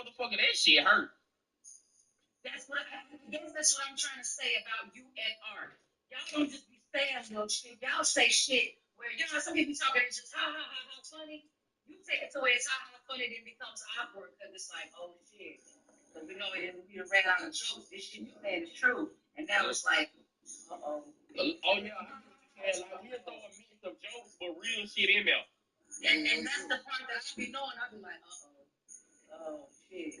motherfucker, that shit hurt. That's what I guess that's what I'm trying to say about you and art. Y'all don't just be saying no shit. Y'all say shit where you know some people talking it's just ha funny. You take it to where it's ha funny, then it becomes awkward because it's like oh shit. Because we know it you ran out of jokes. This shit you saying is true, and now it's like oh. Oh yeah, like we'll throw a mix of jokes but real shit in there. And that's the part that I be knowing. I be like oh shit.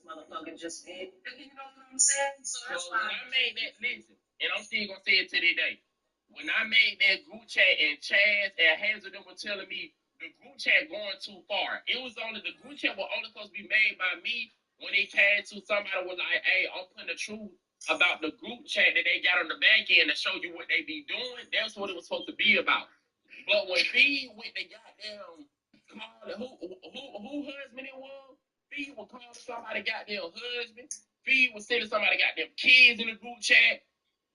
Motherfucker just did. You know what I'm saying? So that's why when I made that listen, and I'm still gonna say it to this day. When I made that group chat and Chaz and Hazel them were telling me the group chat going too far. It was only the group chat was only supposed to be made by me when it came to somebody was like, hey, I'm putting the truth about the group chat that they got on the back end to show you what they be doing. That's what it was supposed to be about. But when B with the goddamn who husband it was, B was calling somebody goddamn husband. B was sending somebody goddamn kids in the group chat.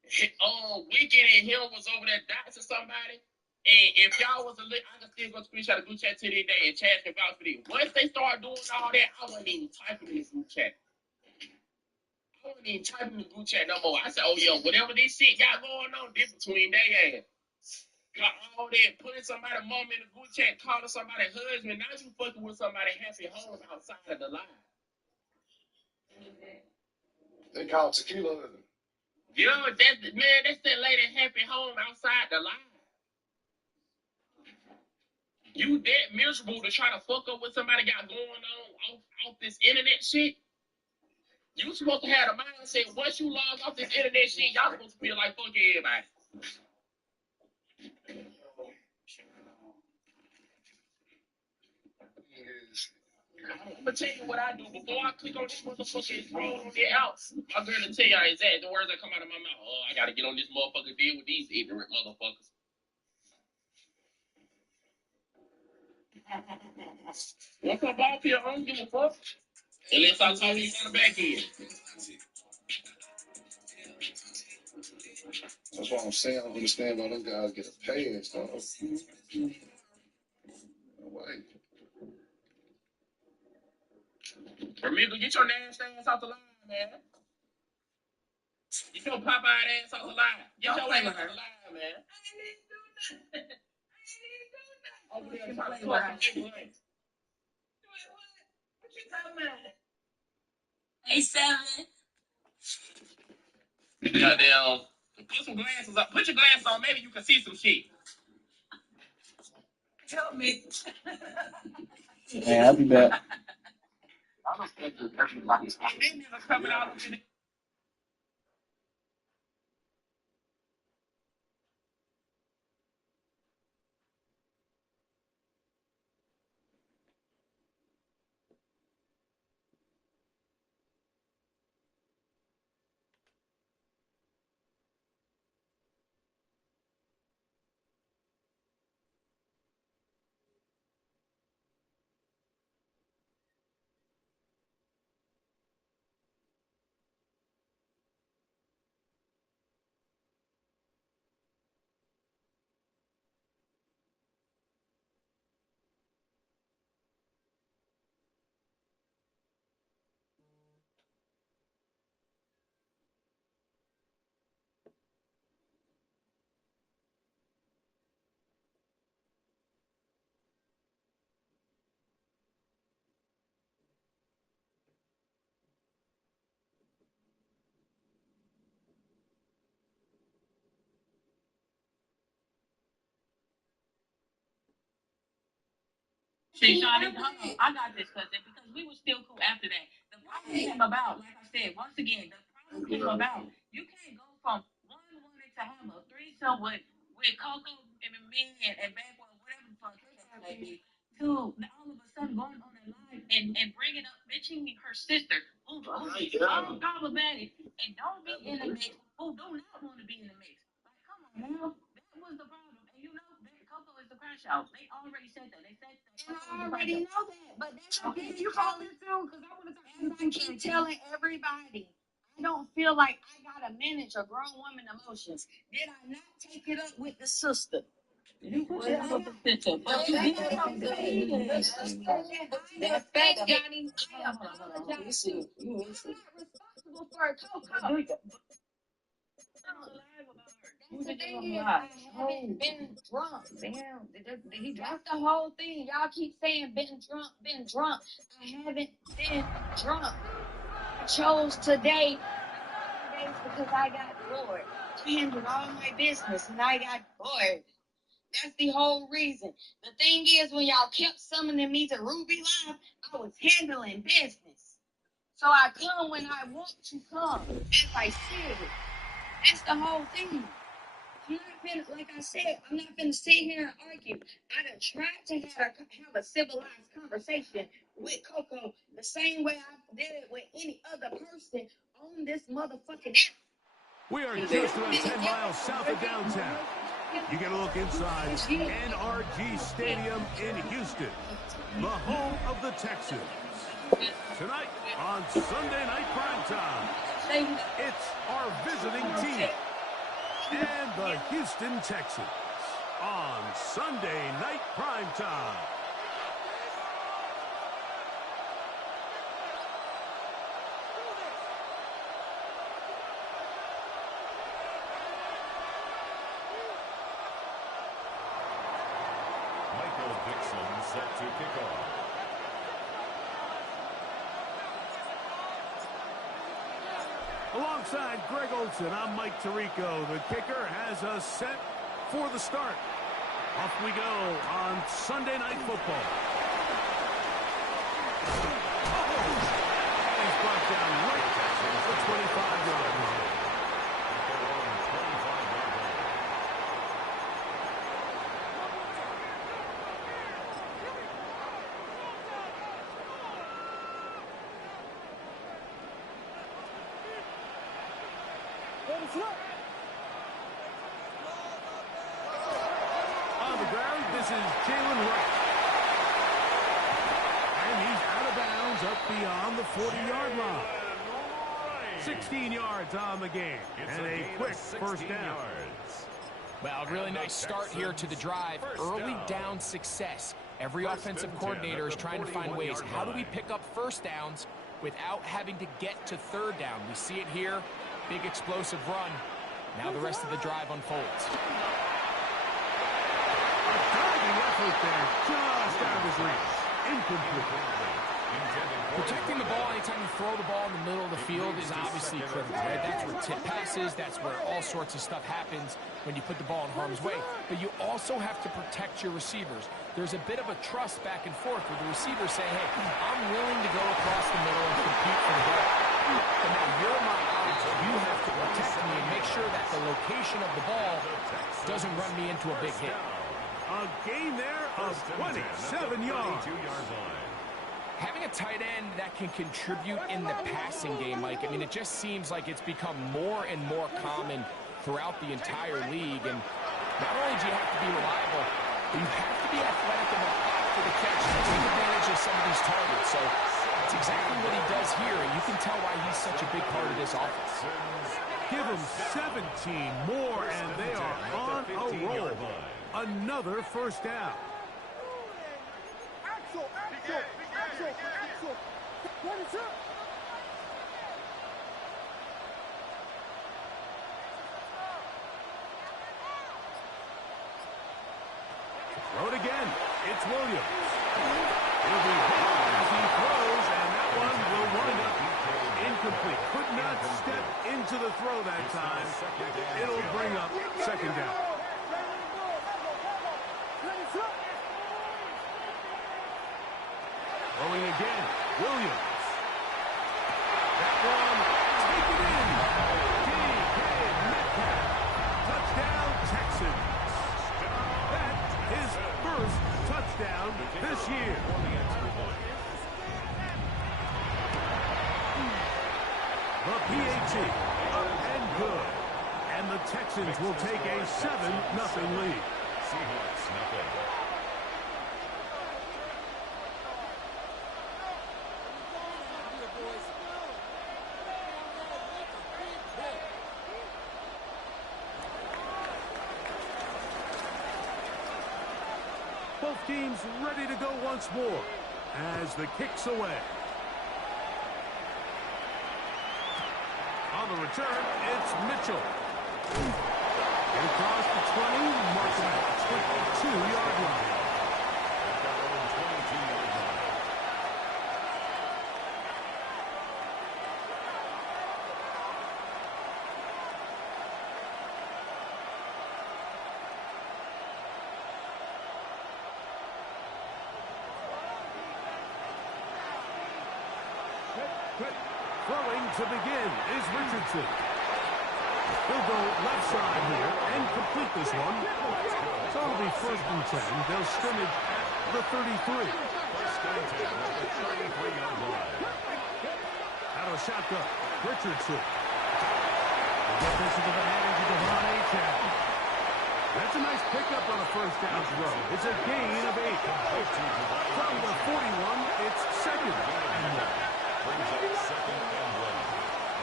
Wicked and him was over there doxing somebody. And if y'all was I can still go screenshot the group chat to this day and Chad can vouch for this. Once they start doing all that, I wasn't even typing in the group chat. I wasn't even typing in the group chat no more. I said, oh yeah, whatever this shit got going on, this between they ass. Got all that, putting somebody mom in the group chat, calling somebody husband. Now you fucking with somebody happy home outside of the line. They call tequila. Yeah, that's that lady happy home outside the line. You that miserable to try to fuck up what somebody got going on off this internet shit? You supposed to have the mindset once you log off this internet shit, y'all supposed to feel like fuck everybody. I'm gonna tell you what I do before I click on this motherfucker and scroll on the out. My girl will tell y'all exactly the words that come out of my mouth. Oh, I gotta get on this motherfucker deal with these ignorant motherfuckers. Once I'm off here, I don't give a fuck. Unless I talk to you on the back end. That's what I'm saying. I don't understand why them guys get a pass, though. No way. Remember, get your nasty ass off the line, man. Get your Popeye ass off the line. Get your ass off the line, man. I didn't do nothing. Over there trying to talk to me. What you talking about? Hey, Seven. Goddamn. Put some glasses up. Put your glasses on. Maybe you can see some shit. Help me. Hey, I'll be back. I don't think everybody's coming out of it. See, Shawnee, hold on. I got this, cousin, because we were still cool after that. The problem came about, like I said, once again, the problem came about. You can't go from one woman to have a threesome with Coco and me and Bad Boy, whatever the fuck his name may be, to all of a sudden going on a live and bringing up, bitching her sister, who's all problematic, and don't be in the mix, who do not want to be in the mix. Like, come on now. That was the problem. And you know, Coco is the crash out. They already said that. They said that. And I already know that, but that's okay. You call it through because I want to talk. As I keep telling everybody, I don't feel like I gotta manage a grown woman emotions. Did I not take it up with the sister? You put it up a picture, but you did something That's fact, Johnny. I apologize too. I'm not responsible for Coco. That's the thing is, I haven't been drunk. Damn, he dropped the whole thing. Y'all keep saying been drunk, been drunk. I haven't been drunk. I chose today because I got bored. I handled all my business and I got bored. That's the whole reason. The thing is, when y'all kept summoning me to Ruby Live, I was handling business. So I come when I want to come, as I said. That's the whole thing. I'm not finna, like I said, I'm not finna sit here and argue. I done tried to have a civilized conversation with Coco the same way I did it with any other person on this motherfucking app. We are just about 10 miles south of downtown. You get a look inside NRG Stadium in Houston, the home of the Texans. Tonight on Sunday Night Primetime, it's our visiting team and the Houston Texans on Sunday Night Primetime. Set to kick off. Alongside Greg Olson, I'm Mike Tirico. The kicker has us set for the start. Off we go on Sunday Night Football. He's brought down right at the 25-yard line. On the ground, this is Jalen Wright. And he's out of bounds up beyond the 40-yard line. 16 yards on the game. And a quick first down. Well, a really nice start here to the drive. Early down success. Every offensive coordinator is trying to find ways. How do we pick up first downs without having to get to third down? We see it here. Big explosive run. Now the rest of the drive unfolds. A diving effort there, just out of his reach. Incomplete. Protecting the ball anytime you throw the ball in the middle of the field is obviously critical, right? That's where tip passes, that's where all sorts of stuff happens when you put the ball in harm's way. But you also have to protect your receivers. There's a bit of a trust back and forth where the receivers say, hey, I'm willing to go across the middle and compete for the ball. But now you're my eyes. You have to protect me and make sure that the location of the ball doesn't run me into a big hit. A gain there of 27 yards. Having a tight end that can contribute in the passing game, Mike, I mean, it just seems like it's become more and more common throughout the entire league. And not only do you have to be reliable, but you have to be athletic enough after the catch to take advantage of some of these targets. So that's exactly what he does here, and you can tell why he's such a big part of this offense. Give them 17 more, and they are on a roll. Another first down. Throw it again. It's Williams. It'll be hard as he throws, and that one will wind up incomplete. Could not step into the throw that time. It'll bring up second down. Throwing again. Williams. That one, take it in. D.K. Metcalf. Touchdown, Texans. That is first touchdown this year. The PAT up and good. And the Texans will take a 7-0 lead. Seahawks nothing. Both teams ready to go once more as the kick's away. On the return, it's Mitchell. Get across the 20, mark him at the 22-yard line. Throwing to begin is Richardson. He'll go left side here and complete this one. So it'll be 1st and 10. They'll scrimmage at the 33. 1st and 10 at the 33-yard line. Out of shotgun, Richardson. Get this into the hands of Devon Achane. That's a nice pickup on a 1st down throw. It's a gain of 8. From the 41, it's 2nd and 1. Brings up 2nd and 1.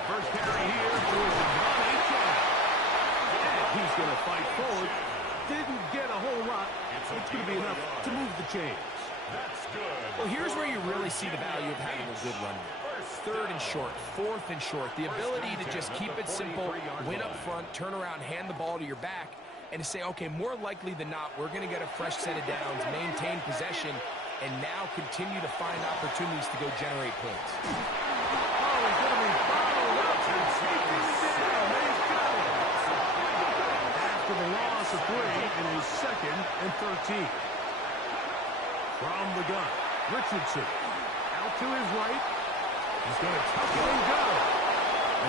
First carry here for Devon Achane. And he's going to fight forward. Didn't get a whole lot. It's going to be enough to move the chains. That's good. Well, here's where you really see the value of having a good run. 3rd and short, 4th and short. The ability to just keep it simple, win up front, turn around, hand the ball to your back, and to say, okay, more likely than not, we're going to get a fresh set of downs, maintain possession, and now continue to find opportunities to go generate points. Oh, he's going to be followed up and taken down. He's got it. After the loss of 3, it is 2nd and 13. From the gun, Richardson. Out to his right. He's going to tuck it and go.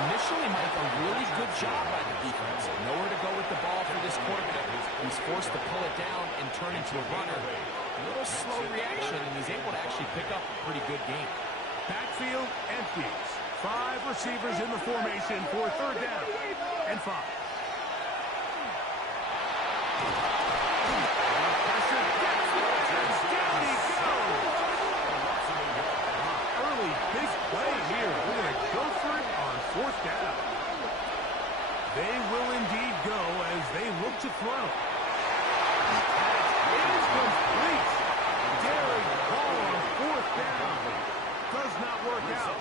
Initially, Mike, a really good job by the defense. Nowhere to go with the ball for this quarterback. He's forced to pull it down and turn into a runner. A little slow reaction, and he's able to actually pick up a pretty good game. Backfield empties. 5 receivers in the formation for 3rd down and 5. Pressure gets it, and down he goes. Early big play here. We're going to go for it on 4th down. They will indeed go as they look to throw. It's complete. Daring ball on 4th down. Does not work out.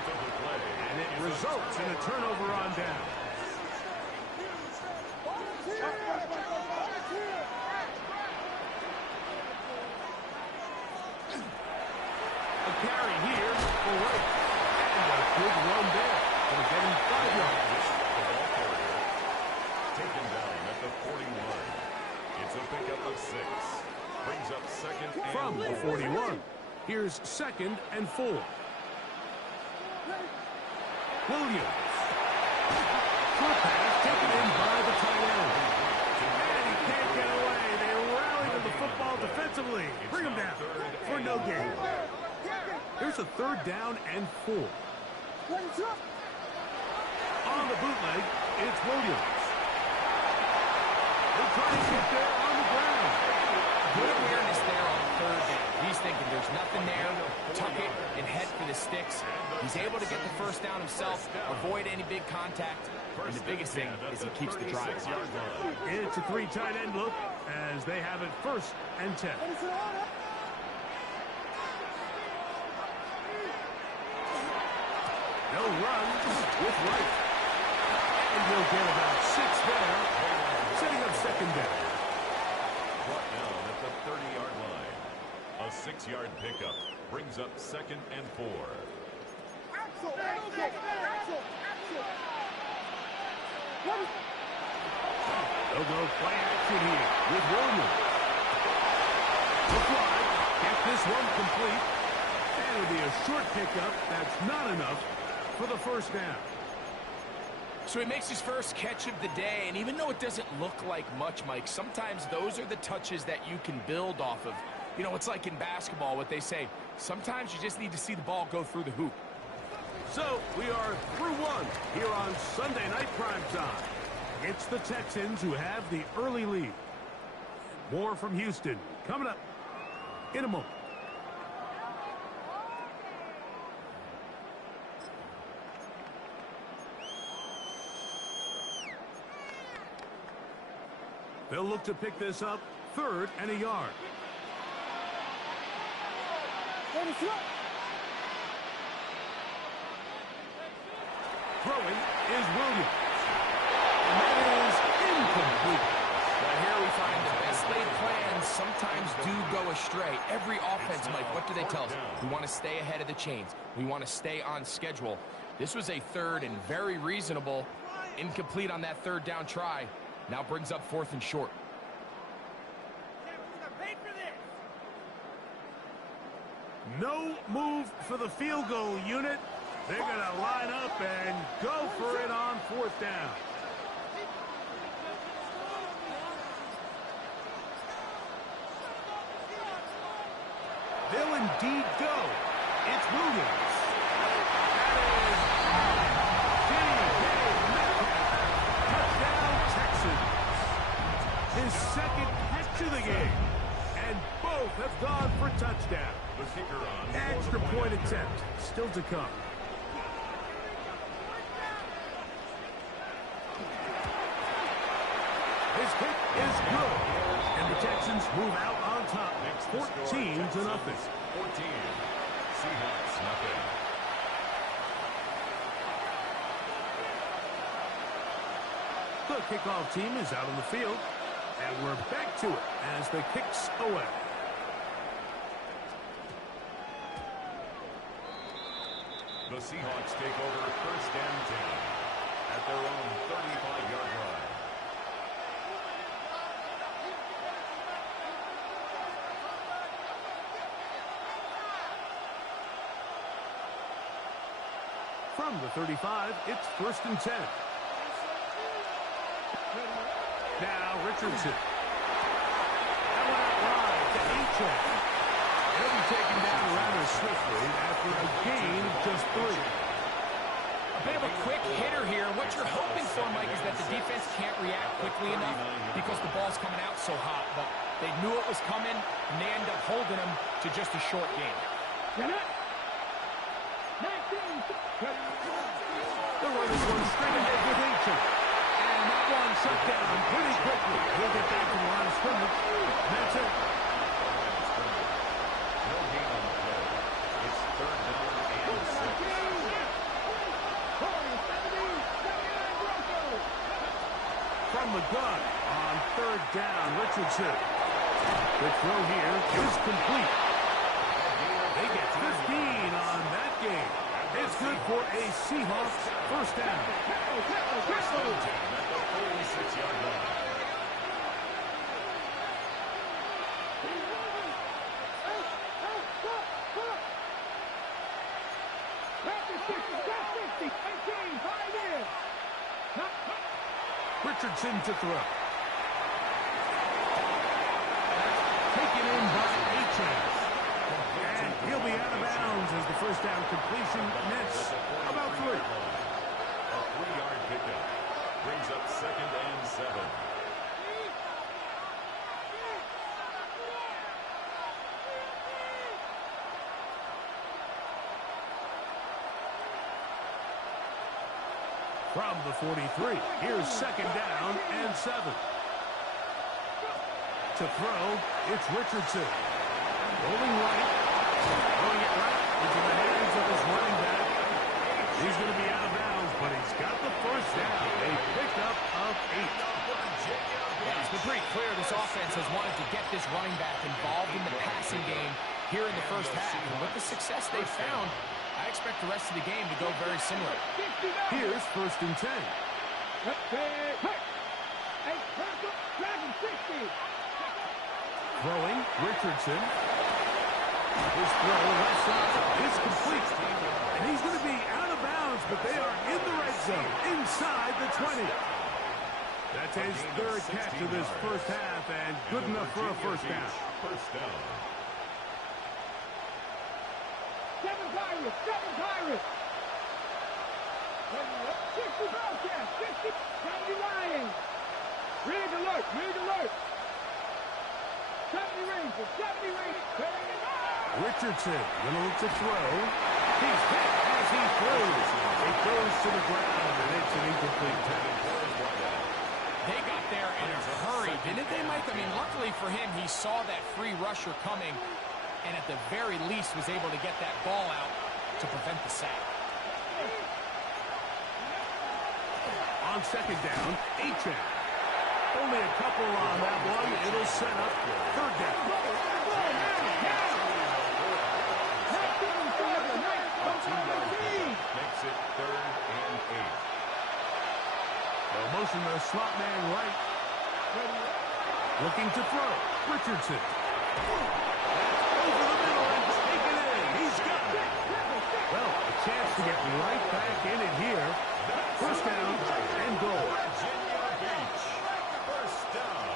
And it results in a turnover on down. A carry here for Wright. And a good run there. Going to get him 5 yards. The ball carrier taken down at the 41. It's a pickup of 6. Brings up 2nd and from the 41. Here's 2nd and 4. Williams. Short pass taken in by the tight end. And he can't get away. They rally to the football defensively. Bring him down for no gain. Here's a 3rd down and 4. On the bootleg, it's Williams. They're trying to get there on the ground. Good awareness there on 3rd down. He's thinking there's nothing there. Tuck it and head for the sticks. He's able to get the 1st down himself, avoid any big contact, and the biggest thing is he keeps the drive alive. It's a 3 tight end look as they have it 1st and 10. No runs with Wright. And he'll get about 6 there, setting up 2nd down. Brought down at the 30-yard line. A 6-yard pickup brings up 2nd and 4. They'll go play action here with Williams. The fly, get this one complete. And it'll be a short pickup. That's not enough for the 1st down. So he makes his first catch of the day, and even though it doesn't look like much, Mike, sometimes those are the touches that you can build off of. You know, it's like in basketball, what they say, sometimes you just need to see the ball go through the hoop. So we are through 1 here on Sunday Night Primetime. It's the Texans who have the early lead. More from Houston coming up in a moment. They'll look to pick this up 3rd and a yard. Throwing is Williams. And that is incomplete. Well, here we find the best laid plans sometimes do go astray. Every offense, Mike, what do they tell us? We want to stay ahead of the chains. We want to stay on schedule. This was a third and very reasonable. Incomplete on that third down try. Now brings up 4th and short. No move for the field goal unit. They're going to line up and go for it on 4th down. They'll indeed go. It's Williams. That is Touchdown, Texans. His second catch of the game. And both have gone for touchdown. The kicker on Extra point attempt still to come. His kick is good. And the Texans move out on top. 14 to nothing. 14. Seahawks nothing. The kickoff team is out on the field. And we're back to it as the kick's away. The Seahawks take over 1st and 10 at their own 35-yard line. From the 35, it's 1st and 10. Now Richardson. That went out wide to H.A. He'll be taken down rather swiftly after a gain of just 3. A bit of a quick hitter here. What you're hoping for, Mike, is that the defense can't react quickly enough because the ball's coming out so hot. But they knew it was coming, and they end up holding him to just a short game. The runner's one straight ahead with H.A. And that one shut down pretty quickly. He'll get back to the line of scrimmage. That's it. No gain on the play. It's 3rd down and 6. From the gun on 3rd down, Richardson. The throw here is complete. They get 15 on that game. It's good for a Seahawks 1st down. At the 46-yard line. Richardson to throw. Taken in by H.A. And he'll be out of bounds as the 1st down completion nets about 3. A 3-yard pickup brings up 2nd and 7. From the 43, here's 2nd down and 7. To throw, it's Richardson. Rolling right. Throwing it right into the hands of his running back. He's going to be out of bounds, but he's got the 1st down. A pickup of 8. Yeah, it's been pretty clear this offense has wanted to get this running back involved in the passing game here in the 1st half. And with the success they've found, I expect the rest of the game to go very similar. Here's 1st and 10. Throwing, Richardson. His throw left side is complete. And he's going to be out of bounds, but they are in the red zone, inside the 20. That's his 3rd catch of this 1st half, and good enough for a 1st down. 1st down. 7 Pirates! 60 Bobcats! 60 70 Lions! Rig alert! 70 Rangers! Richardson going to look to throw. He's hit as he throws. It goes to the ground, and it's an incomplete pass. They got there in a hurry, didn't they, Mike? I mean, luckily for him, he saw that free rusher coming. and at the very least was able to get that ball out to prevent the sack. On second down, Achane. Only a couple on that one. It'll set up third down. Makes it 3rd and 8. They'll motion the slot man right. Looking to throw. Richardson. Over the middle and taken in. He's got it. Well, a chance to get right back in it here. First down and goal. Virginia Beach. First down.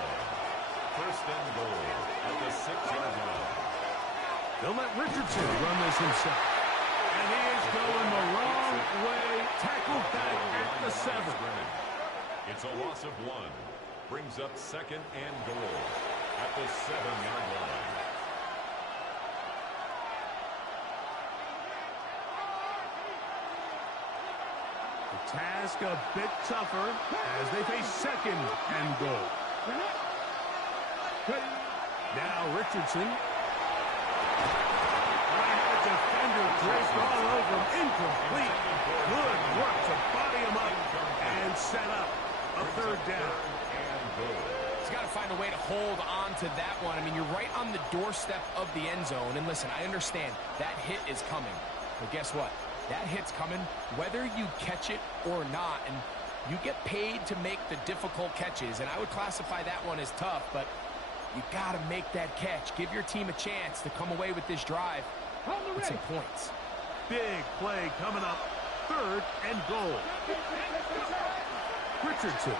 First and goal at the 6-yard line. They'll let Richardson run this himself. And he is going the wrong way. Tackled back at the 7. It's a loss of 1. Brings up second and goal at the 7-yard line. The task a bit tougher as they face second and goal. Now Richardson. The defender draped all over him. Incomplete. Good work to body him up and set up a third down. He's got to find a way to hold on to that one. I mean, you're right on the doorstep of the end zone. And listen, I understand that hit is coming. But guess what? That hit's coming whether you catch it or not. And you get paid to make the difficult catches. And I would classify that one as tough, but you got to make that catch. Give your team a chance to come away with this drive with some points. Big play coming up. Third and goal. Richardson.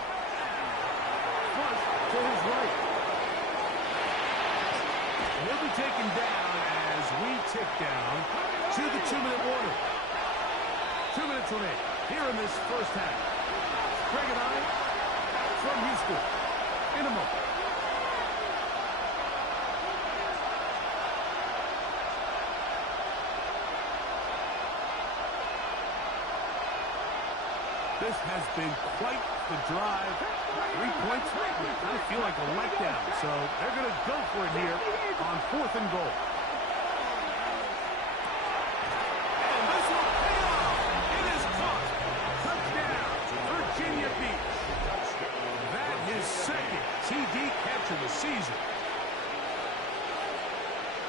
Flush to his right. He'll be taken down as we tick down to the 2-minute warning. 2 minutes remaining here in this first half. Craig and I from Houston in a moment. This has been quite the drive. 3 points, I feel like a letdown. So they're going to go for it here on 4th and goal. And this will pay off. It is caught. Touchdown, Virginia Beach. That is second TD catch of the season.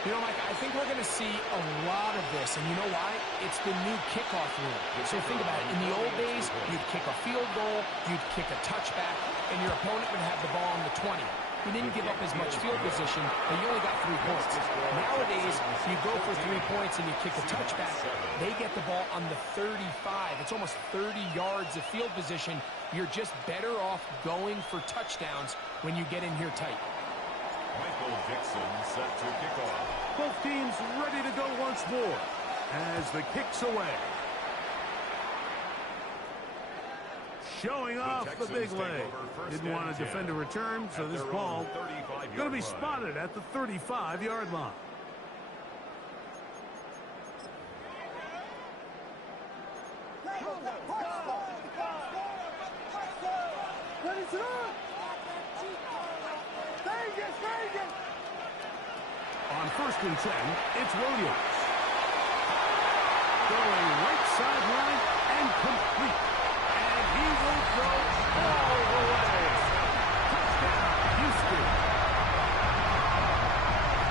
You know, Mike, I think we're going to see a lot of this, and you know why? It's the new kickoff rule. So think about it. In the old days, you'd kick a field goal, you'd kick a touchback, and your opponent would have the ball on the 20. You didn't give up as much field position, but you only got 3 points. Nowadays, you go for 3 points and you kick a touchback, they get the ball on the 35. It's almost 30 yards of field position. You're just better off going for touchdowns when you get in here tight. Michael Dixon set to kick off. Both teams ready to go once more as the kick's away. Showing off the big leg. Didn't want to defend a return, so this ball going to be spotted at the 35-yard line. On 1st and 10, it's Williams. Going right sideline and complete. And he will go all the way. Touchdown, Houston.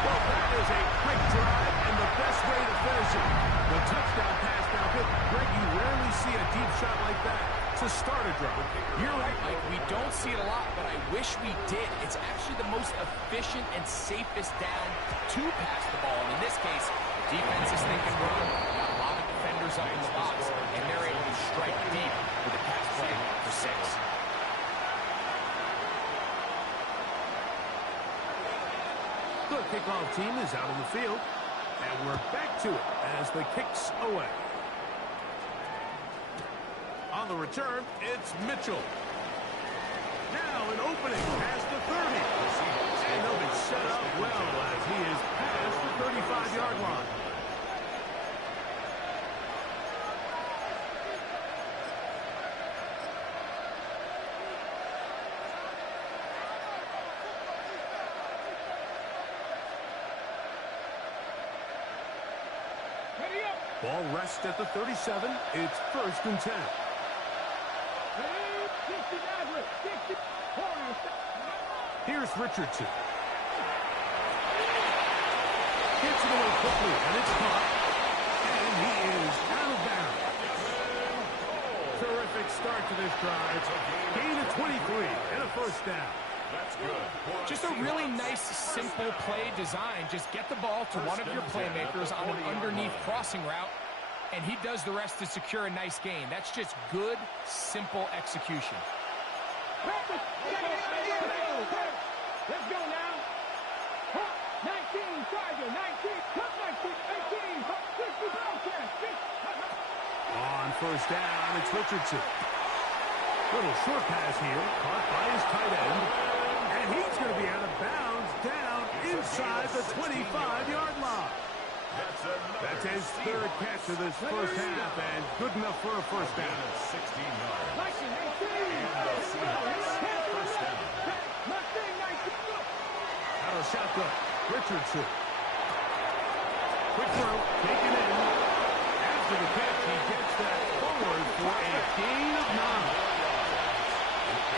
Well, that is a quick drive and the best way to finish it. The touchdown pass now good. Greg, you rarely see a deep shot like that to start a drive. You're right, Mike. We don't see it a lot, but I wish we did. It's actually the most efficient and safest down to pass the ball. And in this case, the defense is thinking run. Got a lot of defenders up in the box, and they're able to strike deep with a pass play for 6. The kickoff team is out on the field, and we're back to it as the kick's away. On the return, it's Mitchell. Now an opening past the 30. And he'll be set up well as he is past the 35-yard line. Ball rests at the 37. It's 1st and 10. Here's Richardson. Gets it away quickly, and it's caught. And he is out of bounds. Terrific start to this drive. Gain of 23 and a 1st down. That's good. Just a really nice, simple play design. Just get the ball to one of your playmakers on an underneath crossing route, and he does the rest to secure a nice gain. That's just good, simple execution. Let's go now. 19, Charger, 19, 18, 50 On 1st down, it's Richardson. Little short pass here, caught by his tight end. And he's going to be out of bounds down inside the 25-yard line. That's his 3rd catch of this 1st half, and good enough for a 1st down. 16 yards. And the Seahawks 1st down. Out of shotgun, Richardson. Quick throw, taken in. After the catch, he gets that forward for a gain of 9.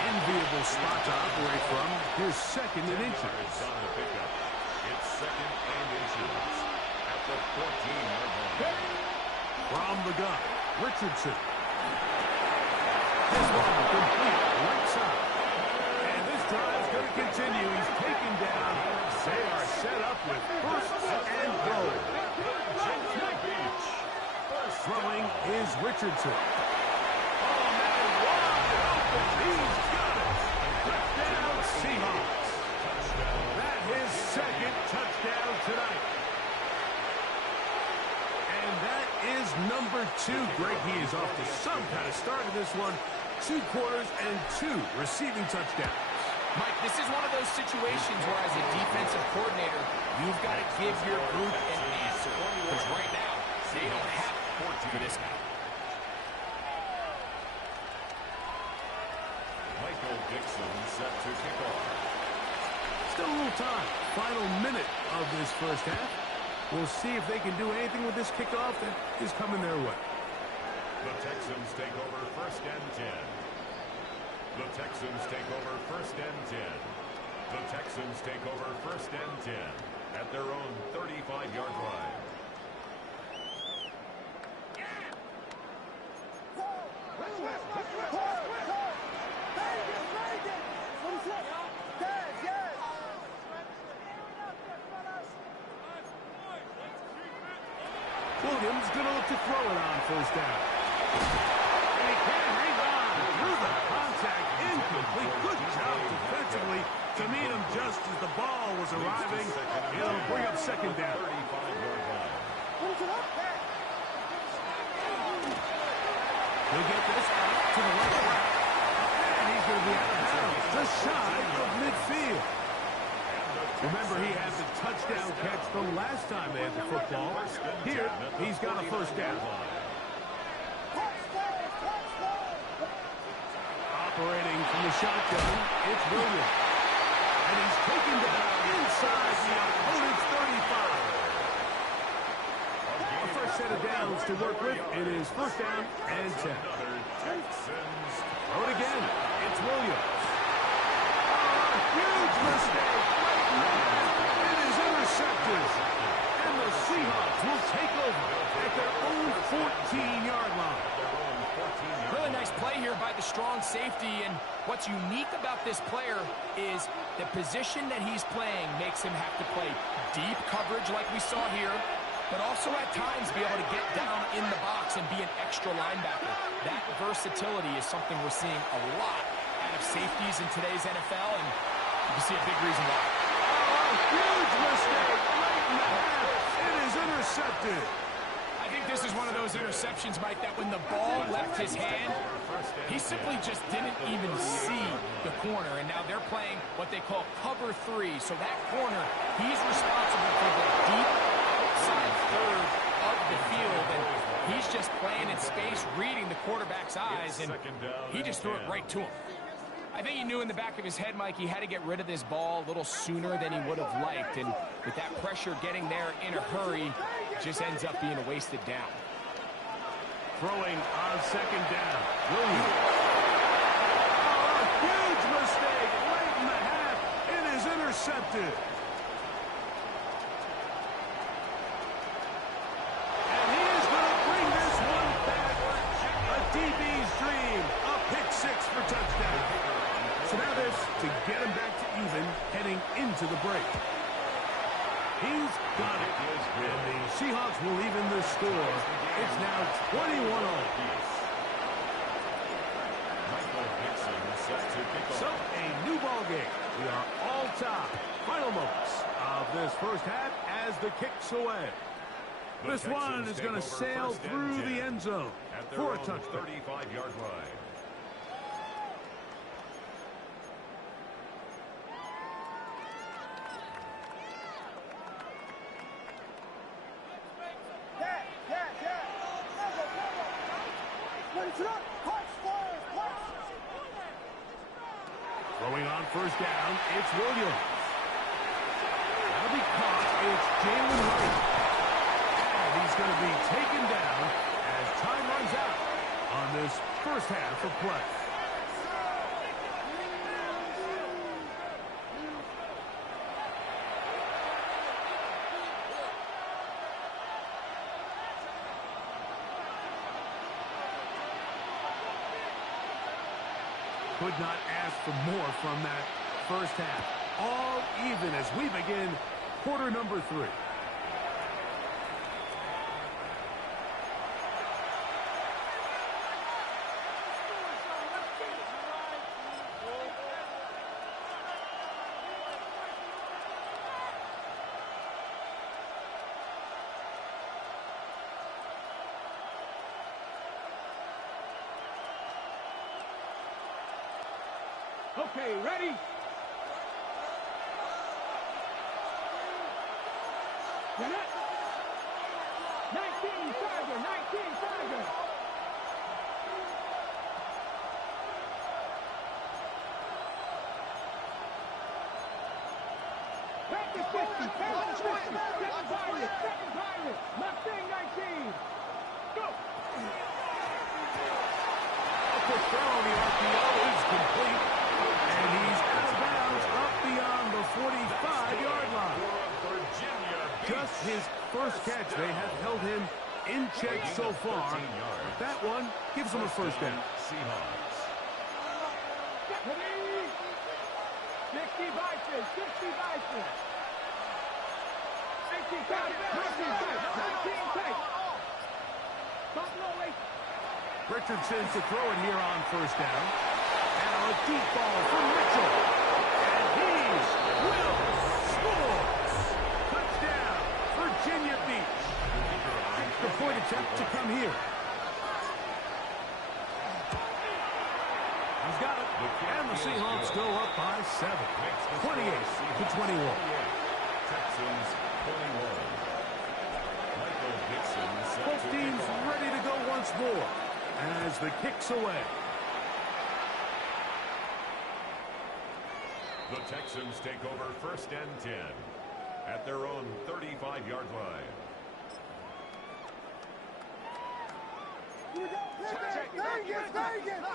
Enviable spot to operate from. Here's 2nd and inches. On the pickup. It's 2nd and inches at the 14-yard line. From the gun, Richardson. This one complete right side. And this drive's going to continue. He's taken down. They are set up with 1st and goal. Throwing is Richardson. Oh, man, wide open. He's got it. Touchdown, Seahawks. That his 2nd touchdown tonight. And that is number 2. Greg, he is off to some kind of start in this one. 2 quarters and 2 receiving touchdowns. Mike, this is one of those situations where as a defensive coordinator, you've got to give your group an answer. Because right now, they don't have it for this guy. Michael Dixon set to kick off. Still a little time. Final minute of this 1st half. We'll see if they can do anything with this kickoff that is coming their way. The Texans take over 1st and 10. The Texans take over 1st and 10. The Texans take over 1st and 10 at their own 35-yard line. Williams going to look to throw it on 1st down. And he can rebound through the contact. Incomplete. Good job defensively to meet him just as the ball was arriving. It'll bring up 2nd down. 35-yard line. He'll get this out to the left side. And he's going to be out of bounds just shy of midfield. Remember, he had the touchdown catch from last time they had the football. Here, he's got a 1st down. Operating from the shotgun, it's Williams. And he's taken down inside the opponent's 35. A 1st set of downs to work with. It is 1st down and 10. Throw it again. It's Williams. Oh, huge mistake. It is intercepted. And the Seahawks will take over at their own 14-yard line. Really nice play here by the strong safety, and what's unique about this player is the position that he's playing makes him have to play deep coverage like we saw here, but also at times be able to get down in the box and be an extra linebacker. That versatility is something we're seeing a lot out of safeties in today's NFL, and you can see a big reason why. Oh, huge mistake right in the half. It is intercepted. I think this is one of those interceptions, Mike, that when the ball left his hand, he simply just didn't even see the corner, and now they're playing what they call cover 3. So that corner, he's responsible for the deep outside third of the field, and he's just playing in space, reading the quarterback's eyes, and he just threw it right to him. I think he knew in the back of his head, Mike, he had to get rid of this ball a little sooner than he would have liked, and with that pressure getting there in a hurry, it just ends up being a wasted down. Throwing on second down. Williams. Oh, a huge mistake late in the half. It is intercepted. And he is going to bring this one back. A DB's dream. A pick six for touchdown. So now this to get him back to even heading into the break. He's got it. And the Seahawks will even the score. It's now 21-all. So, a new ball game. We are all tied. Final moments of this first half as the kick's away. This one is going to sail through the end zone for a touchdown. 35-yard line. Throwing on first down, it's Williams. That'll be caught. It's Jalen Wright. And he's going to be taken down as time runs out on this first half of play. Could not ask for more from that first half. All even as we begin quarter number 3. Okay, ready? Get it? 19, Tiger, 19, Tiger. Back to 50, back to 50. Second pilot, Mustang 19. Go. A quick throw on the RPO is complete. And he's out of bounds up beyond the 45-yard line. Just his first catch. They have held him in check so far. That one gives him a first down. Seahawks. 60 Bison, 60 Bison. 19 tight, 19 tight, 19 tight. Buffalo wait. Richardson to throw it here on first down. Now a deep ball from Mitchell. And he will score. Touchdown, Virginia Beach. Extra point attempt to come here. He's got it. And the Seahawks go up by 7. 28-21. Texans 21. Michael Dixon. Both teams ready to go once more as the kick's away. The Texans take over first and 10 at their own 35-yard line. Here we go. Vegas.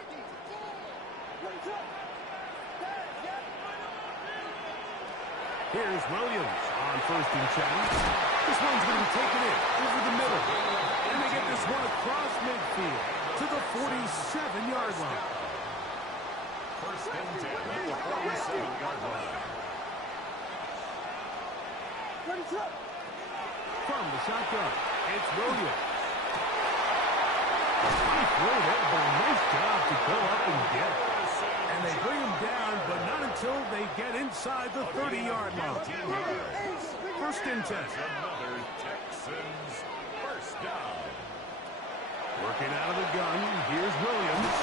Here's Williams on first and 10. This one's going to be taken in over the middle. And they get this one across midfield to the 47-yard line. First and 10 at the 47-yard line. From the shotgun, it's Williams. Nice throw there, but a nice job to go up and get it. And they bring him down, but not until they get inside the 30-yard line. First and 10. Another Texans first down. Working out of the gun, here's Williams.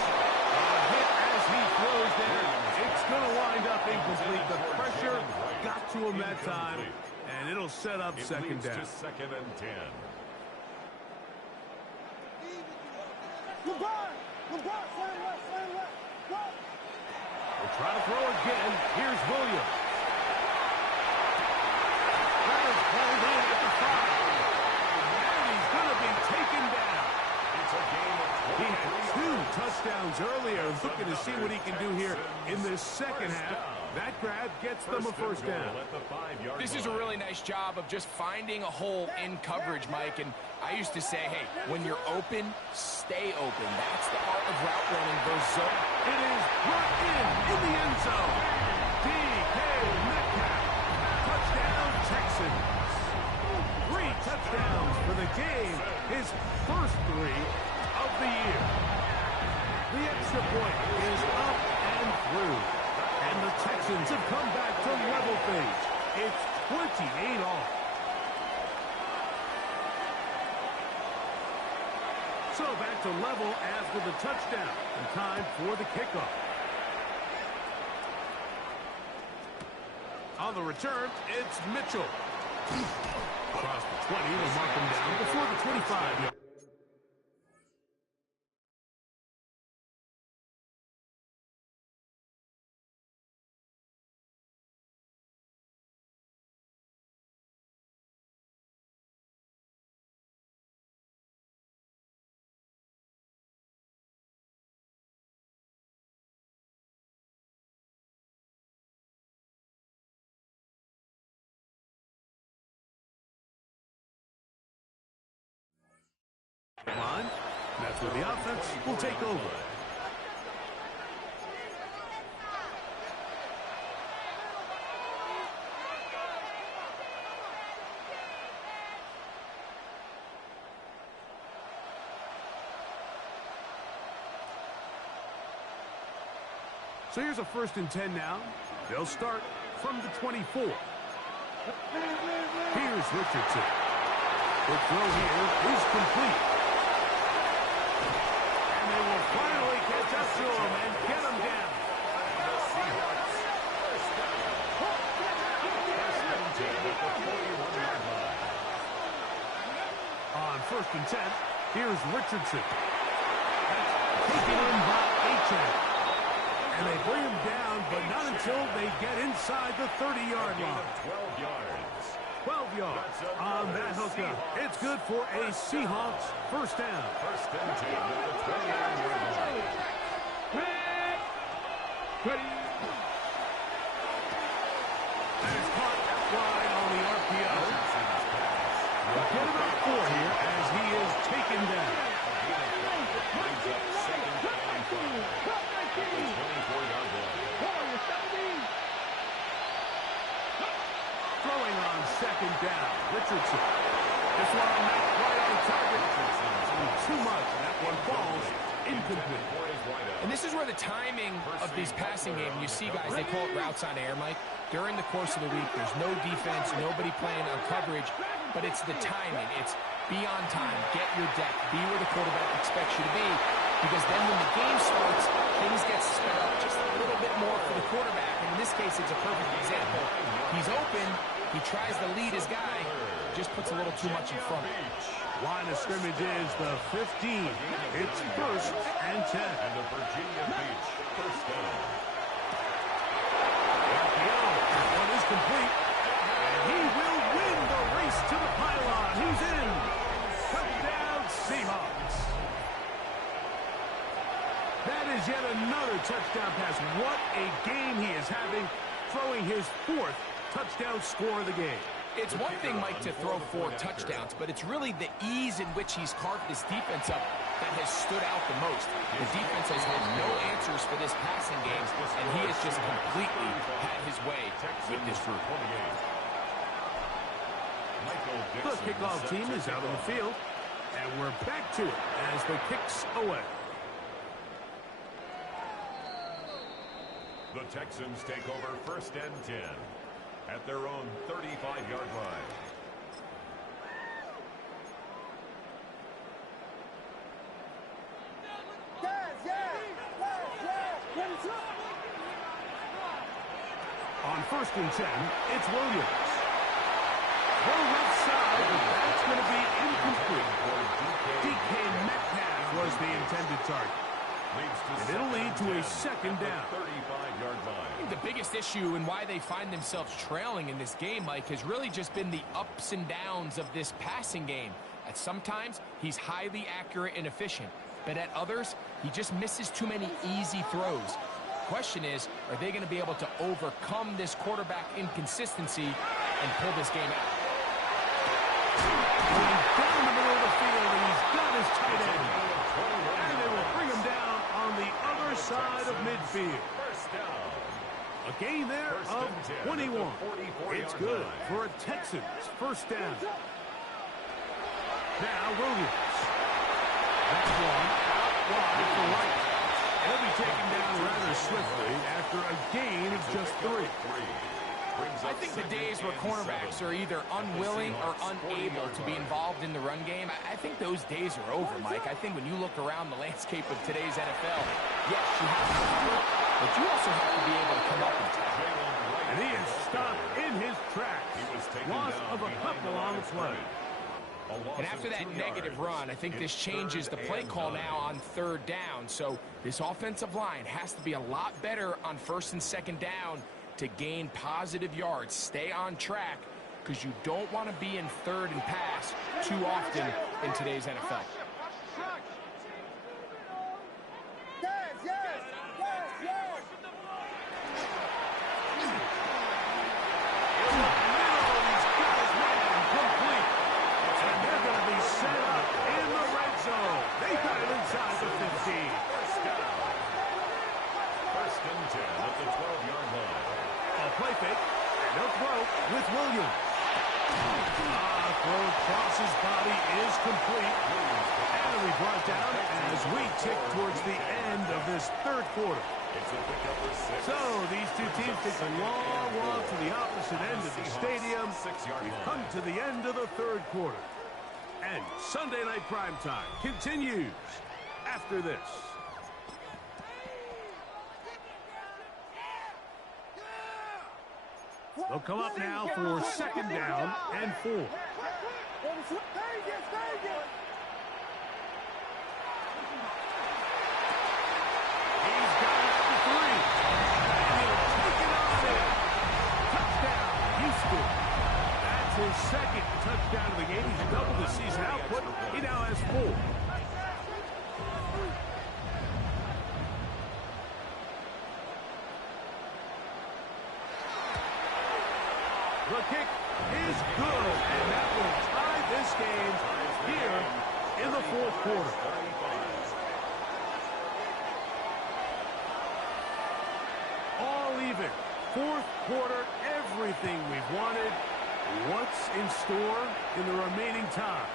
A hit as he throws there. It's going to wind up incomplete. The pressure got to him that time, and it'll set up second down. Second and 10. We'll try to throw again. Here's Williams. That is pulled in at the 5. And he's going to be taken down. It's a game touchdowns earlier. Looking to see what he can do here in this second half. That grab gets them a first down. This is a really nice job of just finding a hole in coverage, Mike. And I used to say, hey, when you're open, stay open. That's the art of route running versus zone. It is brought in the end zone. DK Metcalf. Touchdown, Texans. 3 touchdowns for the game. His first 3 of the year. The extra point is up and through. And the Texans have come back to level things. It's 28 all. So back to level after the touchdown. And time for the kickoff. On the return, it's Mitchell. Across the 20 to mark him down before the 25. Line. That's where the offense will take over. So here's a 1st and 10 now. They'll start from the 24. Here's Richardson. The throw here is complete. They will finally catch up to him and get him down. On 1st and 10, here's Richardson. That's taken in by Achane. And they bring him down, but not until they get inside the 30-yard line. 12 yards. 12 yards on that hookup. It's good for a Seahawks first down. 1st and 10 at the 29-yard line. And it's caught wide on the RPO. We'll get about 4 here as he is taken down. Brings up 2nd and 5 at the 24-yard line. Throwing on 2nd down. Richardson. This one not quite on target. Too much. That one falls incomplete. And this is where the timing of these passing games, you see guys, they call it routes on air, Mike. During the course of the week, there's no defense, nobody playing on coverage, but it's the timing. It's be on time, get your depth, be where the quarterback expects you to be, because then when the game starts, things get sped up just a little bit more for the quarterback. And in this case, it's a perfect example. He's open, he tries to lead his guy, just puts a little too much in front. Line of scrimmage is the 15. It's 1st and 10. And the Virginia Beach first down. That one is complete. And he will win the race to the pylon. He's in. Touchdown, Seahawks. That is yet another touchdown pass. What a game he is having, throwing his 4th touchdown score of the game. It's one thing, Mike, to throw 4 touchdowns, but it's really the ease in which he's carved this defense up that has stood out the most. The defense has had no answers for this passing game, and he has just completely had his way with this group. The kickoff team is out on the field, and we're back to it as the kick's away. The Texans take over 1st and 10 at their own 35-yard line. On 1st and 10, it's Williams. Throw left side, but that's going to be incomplete. DK Metcalf was the intended target. And it'll lead to a 2nd down. 35-yard line. The biggest issue and why they find themselves trailing in this game, Mike, has really just been the ups and downs of this passing game. At sometimes, he's highly accurate and efficient. but at others, he just misses too many easy throws. Question is, are they going to be able to overcome this quarterback inconsistency and pull this game out? He's down the middle of the field, and he's got his tight end. And they will bring him down on the other side of midfield. A gain there of 21. It's good for a Texans first down. Now Williams. That's one out wide for Wright. He'll be taken down rather swiftly after a gain of just 3. I think the days where cornerbacks are either unwilling or unable to be involved in the run game, I think those days are over, Mike. I think when you look around the landscape of today's NFL, yes, you have to do it, but you also have to be able to come up and tackle. And he is stopped in his tracks. Loss of a couple on the play. And after that negative run, I think this changes the play call now on third down. So this offensive line has to be a lot better on first and second down to gain positive yards. Stay on track, because you don't want to be in third and pass too often in today's NFL. Play fake, and they'll throw with Williams. Throw across his body is complete. And it'll be brought down as we tick towards the end of this third quarter. So these two teams take a long walk to the opposite end of the stadium. We've come to the end of the third quarter. And Sunday Night Primetime continues after this. They'll come up now for second down and 4. He's got it for 3. And he'll take it on in. Touchdown, Houston. That's his second touchdown of the game. He's doubled the season output. He now has 4. The kick is good, and that will tie this game here in the fourth quarter. All even. Fourth quarter, everything we've wanted. What's in store in the remaining time?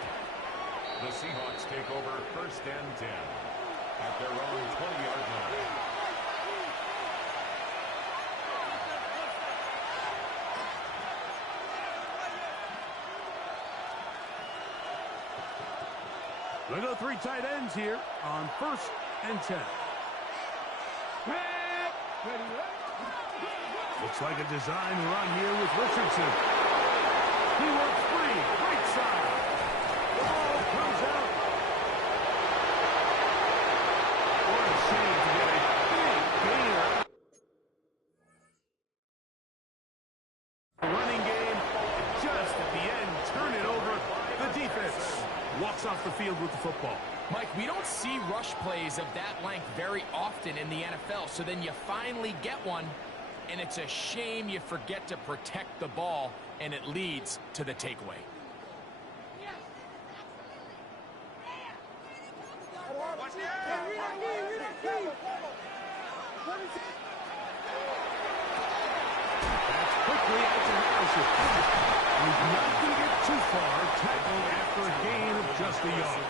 The Seahawks take over first and 10 at their own 20-yard line. They'll go 3 tight ends here on first and 10. Looks like a design run here with Richardson. He works free, right side. The ball comes out. What a shame to get a big gainer. Running game, just at the end, turn it over. The defense walks off the field with the football. Mike, we don't see rush plays of that length very often in the NFL, so then you finally get one, and it's a shame you forget to protect the ball, and it leads to the takeaway. That's quickly out to Harrison. He's not going to get too far, tackled after a gain of just a yard.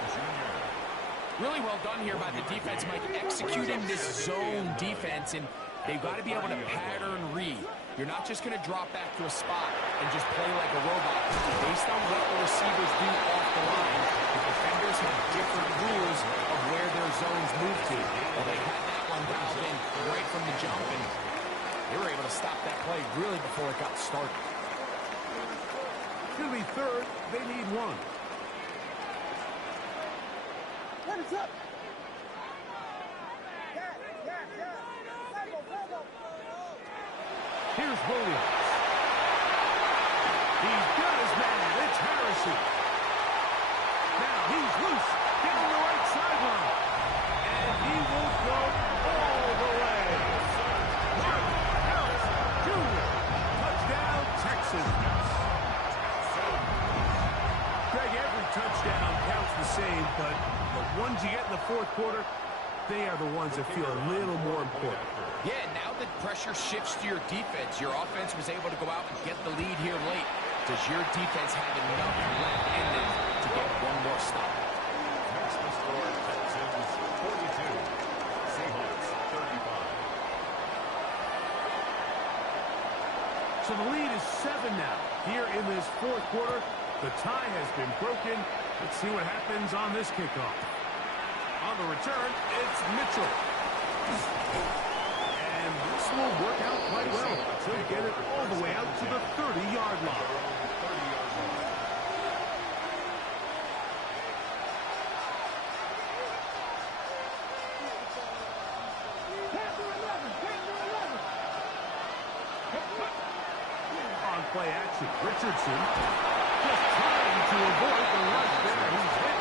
Really well done here by the defense, Mike, executing this zone defense, and they've got to be able to pattern read. You're not just going to drop back to a spot and just play like a robot. Based on what the receivers do off the line, the defenders have different rules of where their zones move to. Well, they had that one dialed in right from the jump, and they were able to stop that play really before it got started. It's going to be third. They need 1. Up. Here's Williams. He's got his man. It's Harrison. Now he's loose. Getting the right sideline. wins you get in the fourth quarter, they are the ones that feel a little more important. Yeah, now that pressure shifts to your defense, your offense was able to go out and get the lead here late. Does your defense have enough left in them to get one more stop? Next to score, Texans 42, Seahawks 35. So the lead is 7 now. Here in this fourth quarter, the tie has been broken. Let's see what happens on this kickoff. On the return, it's Mitchell. And this will work out quite well. He'll get it all the way out to the 30-yard line. On play action, Richardson just trying to avoid the rush there. He's hit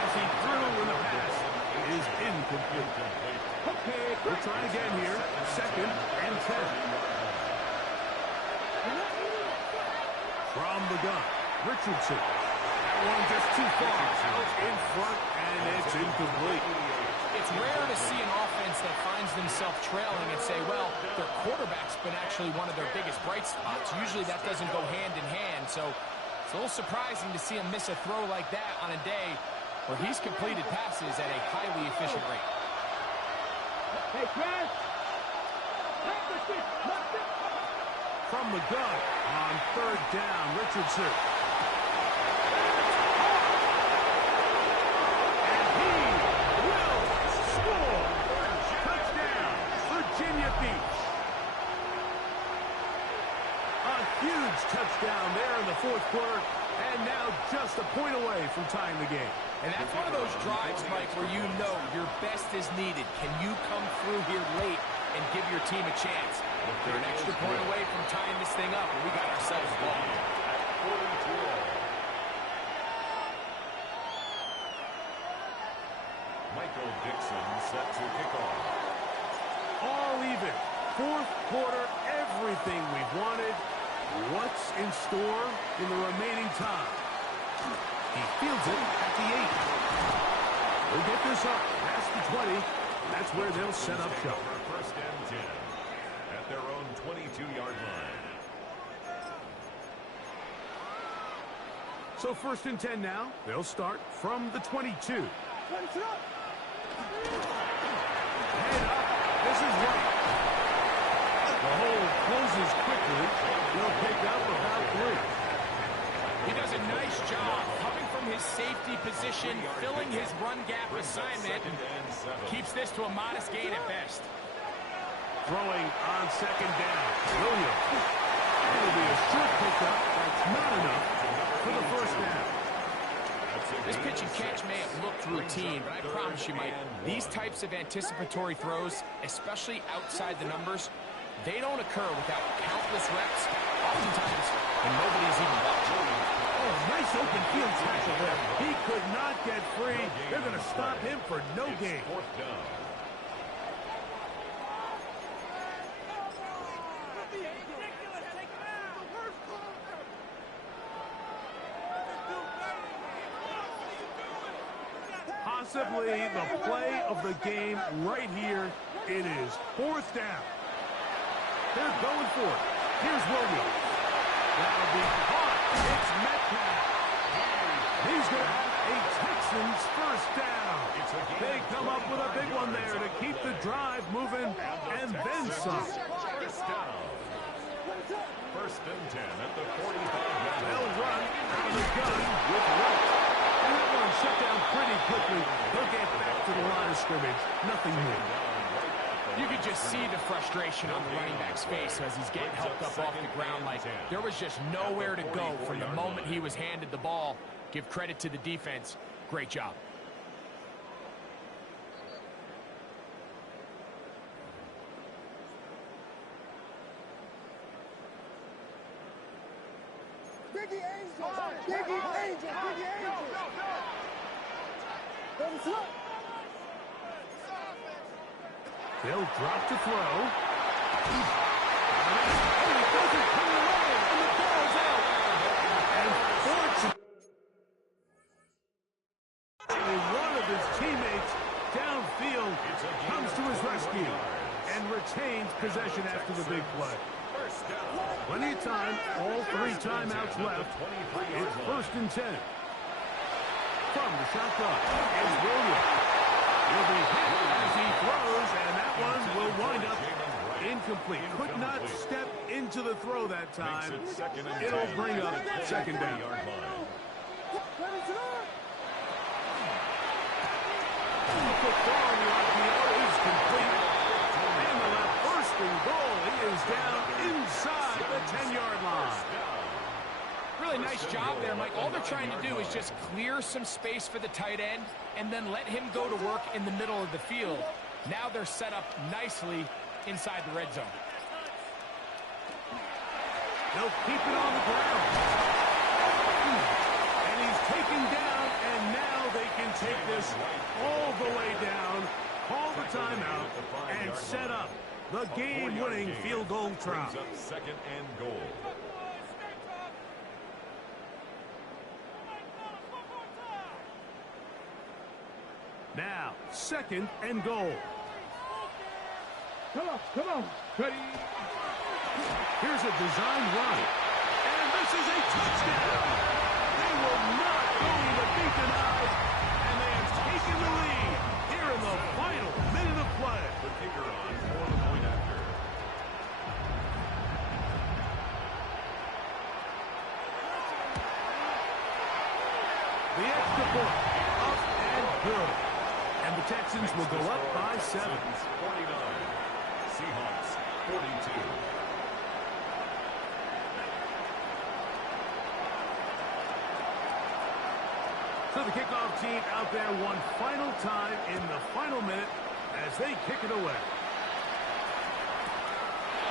as he threw in the pass. Is incomplete. Okay, we'll try again here. 2nd and 10. From the gun, Richardson. That one just too far. Out in front, and it's incomplete. It's rare to see an offense that finds themselves trailing and say, well, their quarterback's been actually one of their biggest bright spots. Usually that doesn't go hand in hand, so it's a little surprising to see him miss a throw like that on a day where he's completed passes at a highly efficient rate. Hey, Chris! From the gun on 3rd down, Richardson. And he will score. Touchdown, Virginia Beach. A huge touchdown there in the fourth quarter, and now just a point away from tying the game. And that's one of those drives, Mike, where you know your best is needed. Can you come through here late and give your team a chance? They're an extra point away from tying this thing up, and we got ourselves a ball. Michael Dixon set to kick off. All even. Fourth quarter, everything we've wanted. What's in store in the remaining time? He fields it at the 8. They'll get this up past the 20. That's where they'll set up shop. 1st and 10 at their own 22-yard line. So 1st and 10 now. They'll start from the 22. Head up. This is right. The hole closes quickly. They'll pick up about 3. He does a nice job coming from his safety position, filling his run gap assignment, and keeps this to a modest gain at best. Throwing on 2nd down. Williams. It'll be a short pickup. That's not enough for the 1st down. This pitch and catch may have looked routine, but I promise you, Mike, these types of anticipatory throws, especially outside the numbers, they don't occur without countless reps, oftentimes when nobody's even watching. Oh, nice open field tackle there. He could not get free. They're going to stop him for no gain. 4th down. Possibly the play of the game right here. It is 4th down. They're going for it. Here's Williams. That'll be caught. It's Metcalf. He's going to have a Texans 1st down. They come up with a big one there to keep the drive moving and then some. 1st and 10 at the 45. They'll run out of the gun with Wright. And that one shut down pretty quickly. They'll get back to the line of scrimmage. Nothing more. You could just see the frustration on the running back's face as he's getting helped up off the ground. Like there was just nowhere to go from the moment he was handed the ball. Give credit to the defense. Great job. Biggie Angel! Biggie Angel! Biggie Angel! They'll drop to throw. Oh, he doesn't come away, and the ball's out. And fortunately, one of his teammates field and retains possession after the big play. Plenty of time, all 3 timeouts left. It's 1st and 10. From the shotgun is Williams. He'll be hit as he throws, and that one will wind up incomplete. Could not step into the throw that time. It'll bring up 2nd down. The throw on the RPO is complete. And the left 1st and goal. He is down inside the 10-yard line. Really nice job there, Mike. All they're trying to do is just clear some space for the tight end and then let him go to work in the middle of the field. Now they're set up nicely inside the red zone. They'll keep it on the ground. And he's taken down, and now they can take this all the way down, call the timeout, and set up the game-winning field goal try. 2nd and goal. Now, 2nd and goal. Come on. Ready? Here's a design run. And this is a touchdown. They will not going to be denied. And they have taken the lead here in the final minute of play. The kicker on for the point after. The extra point. Up and good. And the Texans will go up by 7. 49. Seahawks 42. So the kickoff team out there one final time in the final minute as they kick it away.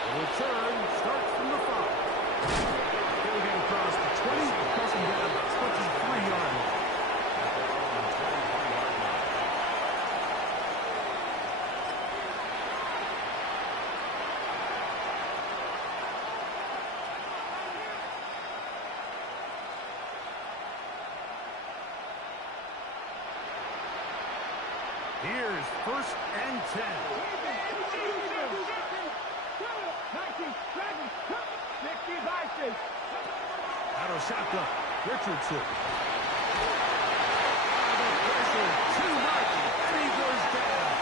The return starts from the 5. He'll get across the 20, crossing down the 23-yard line. Here's 1st and 10. Out of shotgun, Richardson. Out of pressure, to Martin, and he goes down.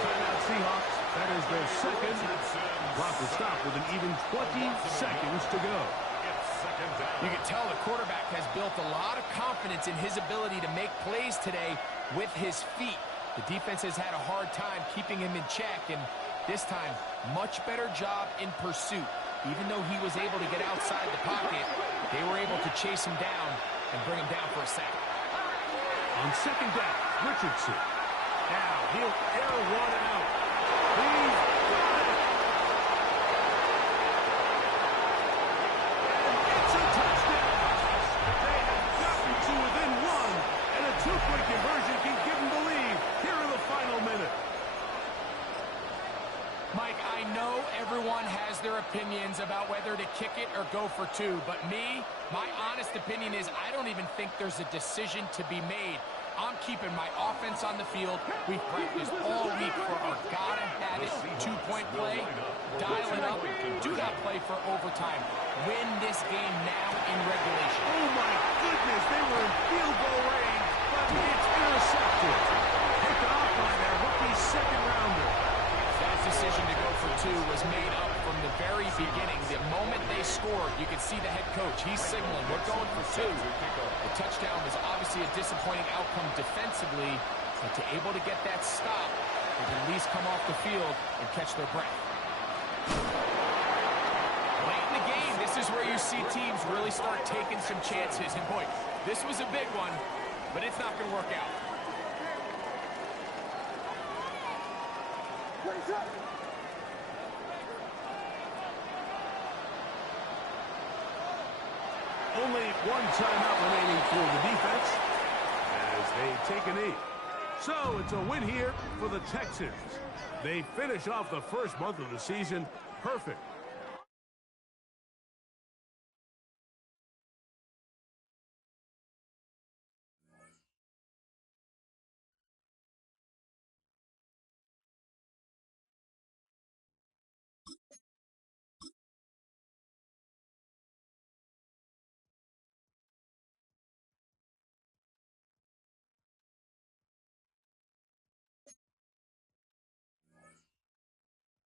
Timeout Seahawks, that is their 2nd. Clock will stop with an even 20 seconds to go. You can tell the quarterback has built a lot of confidence in his ability to make plays today with his feet. The defense has had a hard time keeping him in check, and this time, much better job in pursuit. Even though he was able to get outside the pocket, they were able to chase him down and bring him down for a sack. On 2nd down, Richardson. Now he'll air one out. He's got it. And it's a touchdown. They have gotten to within 1, and a 2-point conversion can give them the lead here in the final minute. Mike, I know everyone has their opinions about whether to kick it or go for 2, but my honest opinion is I don't even think there's a decision to be made. I'm keeping my offense on the field. We've practiced all week for our gotta-have-it 2-point play. Dial it up. Do not play for overtime. Win this game now in regulation. Oh, my goodness. They were in field goal range, but it's intercepted. Picked off by their rookie 2nd-rounder. That decision to go for 2 was made up from the very beginning. The moment they scored, you could see the head coach. He's signaling, we're going for 2. The touchdown was obviously a disappointing outcome defensively, but to able to get that stop, they can at least come off the field and catch their breath. Late in the game, this is where you see teams really start taking some chances. And boy, this was a big one, but it's not going to work out. Only 1 timeout remaining for the defense as they take a knee. So it's a win here for the Texans. They finish off the first month of the season perfect.